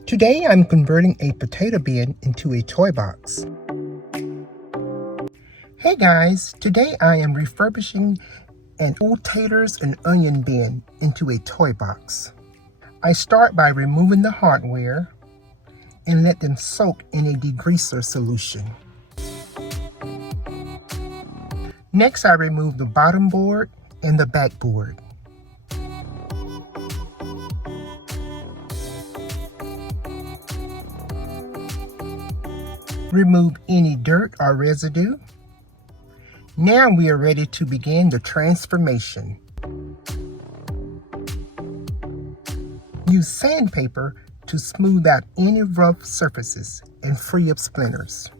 Today I'm converting a potato bin into a toy box. Hey guys, today I am refurbishing an old taters and onion bin into a toy box. I start by removing the hardware and let them soak in a degreaser solution. Next I remove the bottom board and the back board. Remove any dirt or residue. Now we are ready to begin the transformation. Use sandpaper to smooth out any rough surfaces and free up splinters.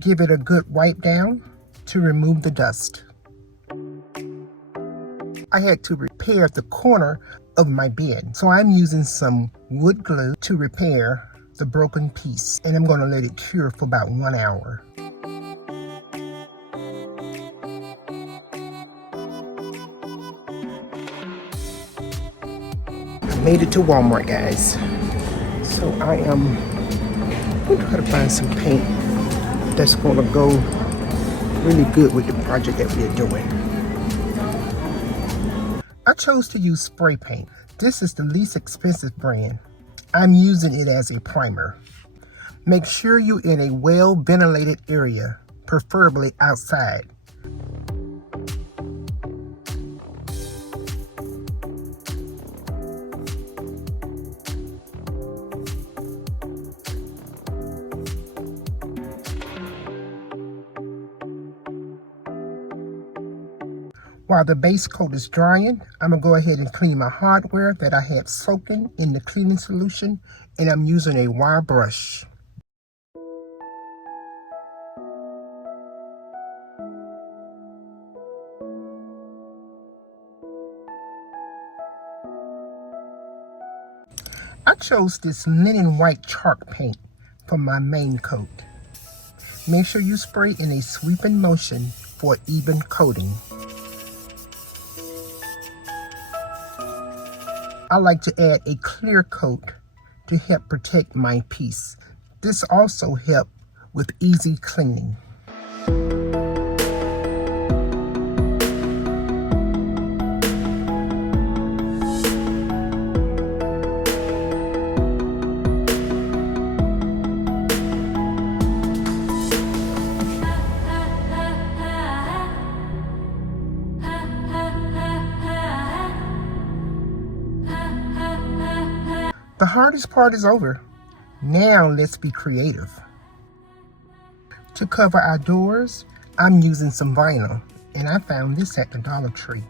Give it a good wipe down to remove the dust. I had to repair the corner of my bin, so I'm using some wood glue to repair the broken piece, and I'm going to let it cure for about 1 hour. Made it to Walmart, guys. So I am going to try to find some paint that's going to go really good with the project that we're doing. I chose to use spray paint. This is the least expensive brand. I'm using it as a primer. Make sure you're in a well-ventilated area, preferably outside. While the base coat is drying, I'm going to go ahead and clean my hardware that I had soaking in the cleaning solution, and I'm using a wire brush. I chose this linen white chalk paint for my main coat. Make sure you spray in a sweeping motion for even coating. I like to add a clear coat to help protect my piece. This also helps with easy cleaning. The hardest part is over. Now let's be creative. To cover our doors, I'm using some vinyl, and I found this at the Dollar Tree.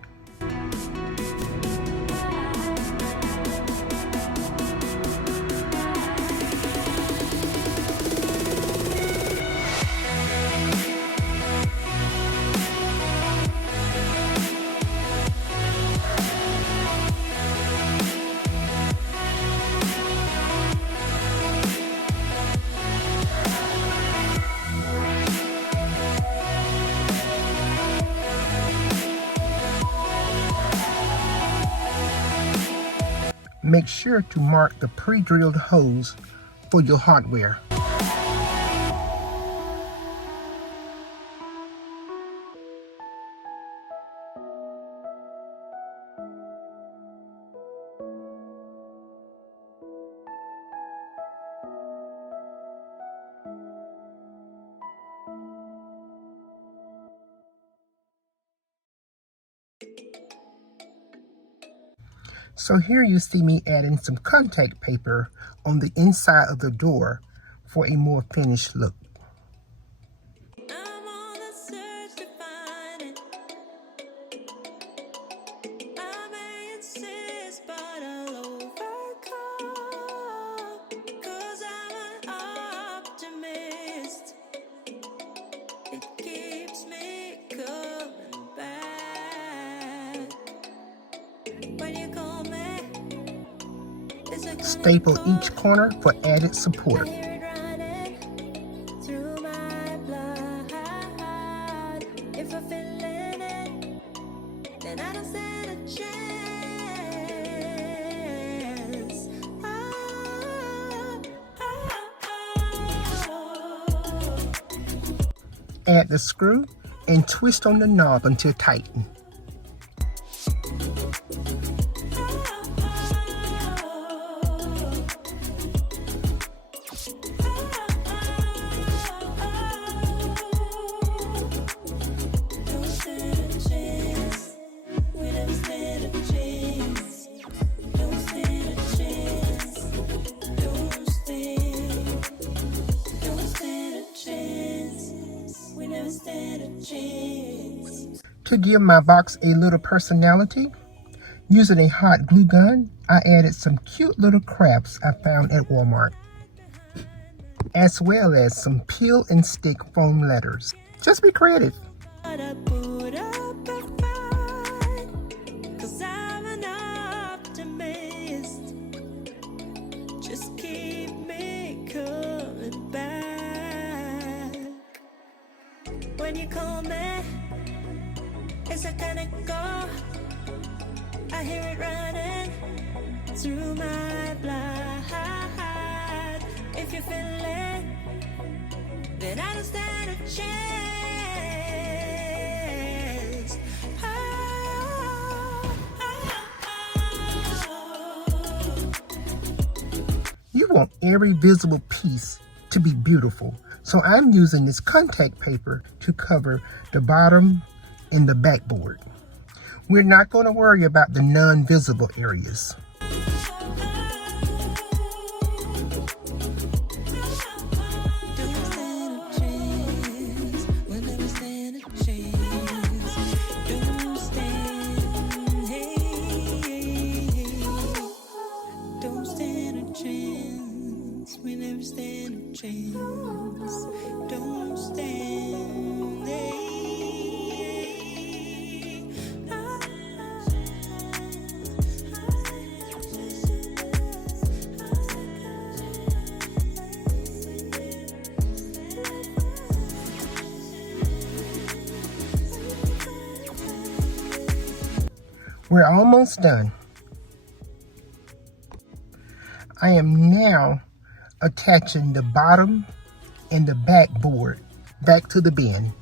Make sure to mark the pre-drilled holes for your hardware. So here you see me adding some contact paper on the inside of the door for a more finished look. Staple each corner for added support. I don't stand a chance. Add the screw and twist on the knob until tightened. To give my box a little personality, using a hot glue gun, I added some cute little crafts I found at Walmart, as well as some peel and stick foam letters. Just be creative. Just keep me coming back. When you call me, it's a kind of go. I hear it running through my blood. If you feel it, then I don't stand a chance. You want every visible piece to be beautiful, so I'm using this contact paper to cover the bottom and the backboard. We're not going to worry about the non-visible areas. We're almost done. I am now attaching the bottom and the backboard back to the bin.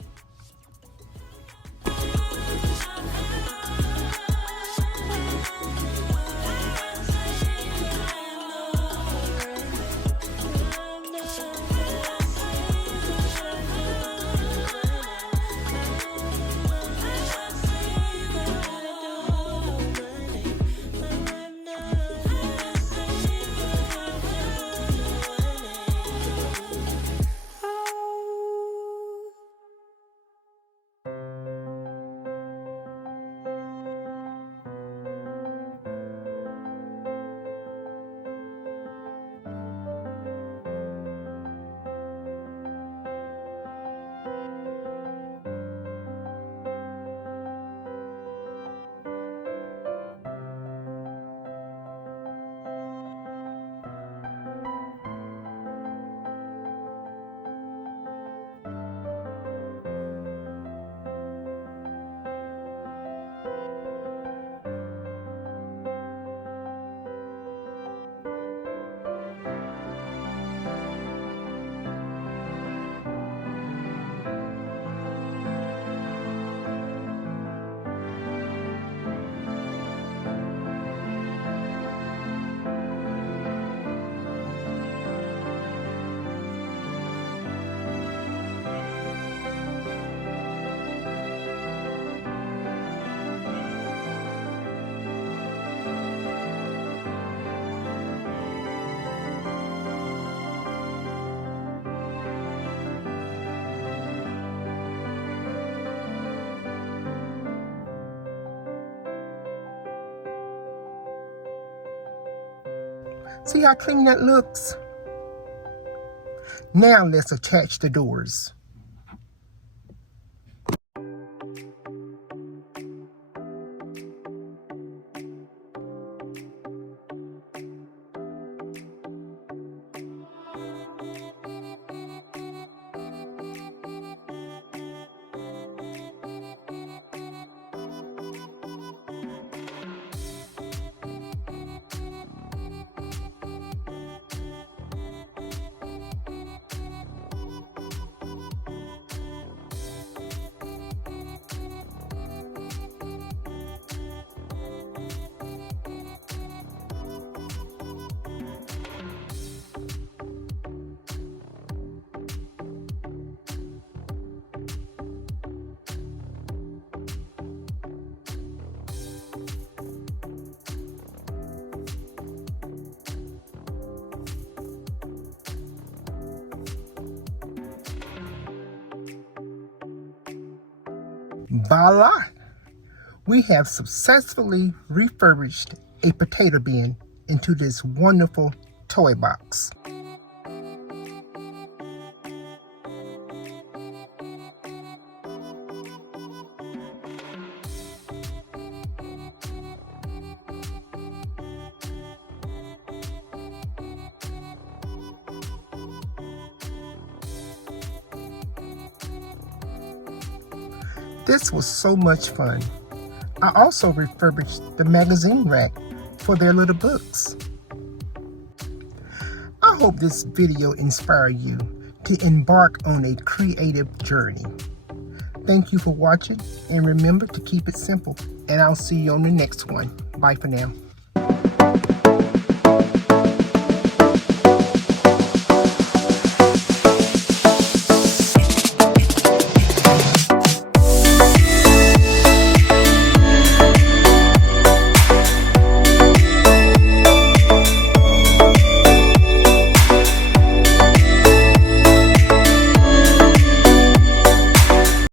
See how clean that looks? Now let's attach the doors. voila! We have successfully refurbished a potato bin into this wonderful toy box. This was so much fun. I also refurbished the magazine rack for their little books. I hope this video inspired you to embark on a creative journey. Thank you for watching, and remember to keep it simple, and I'll see you on the next one. Bye for now.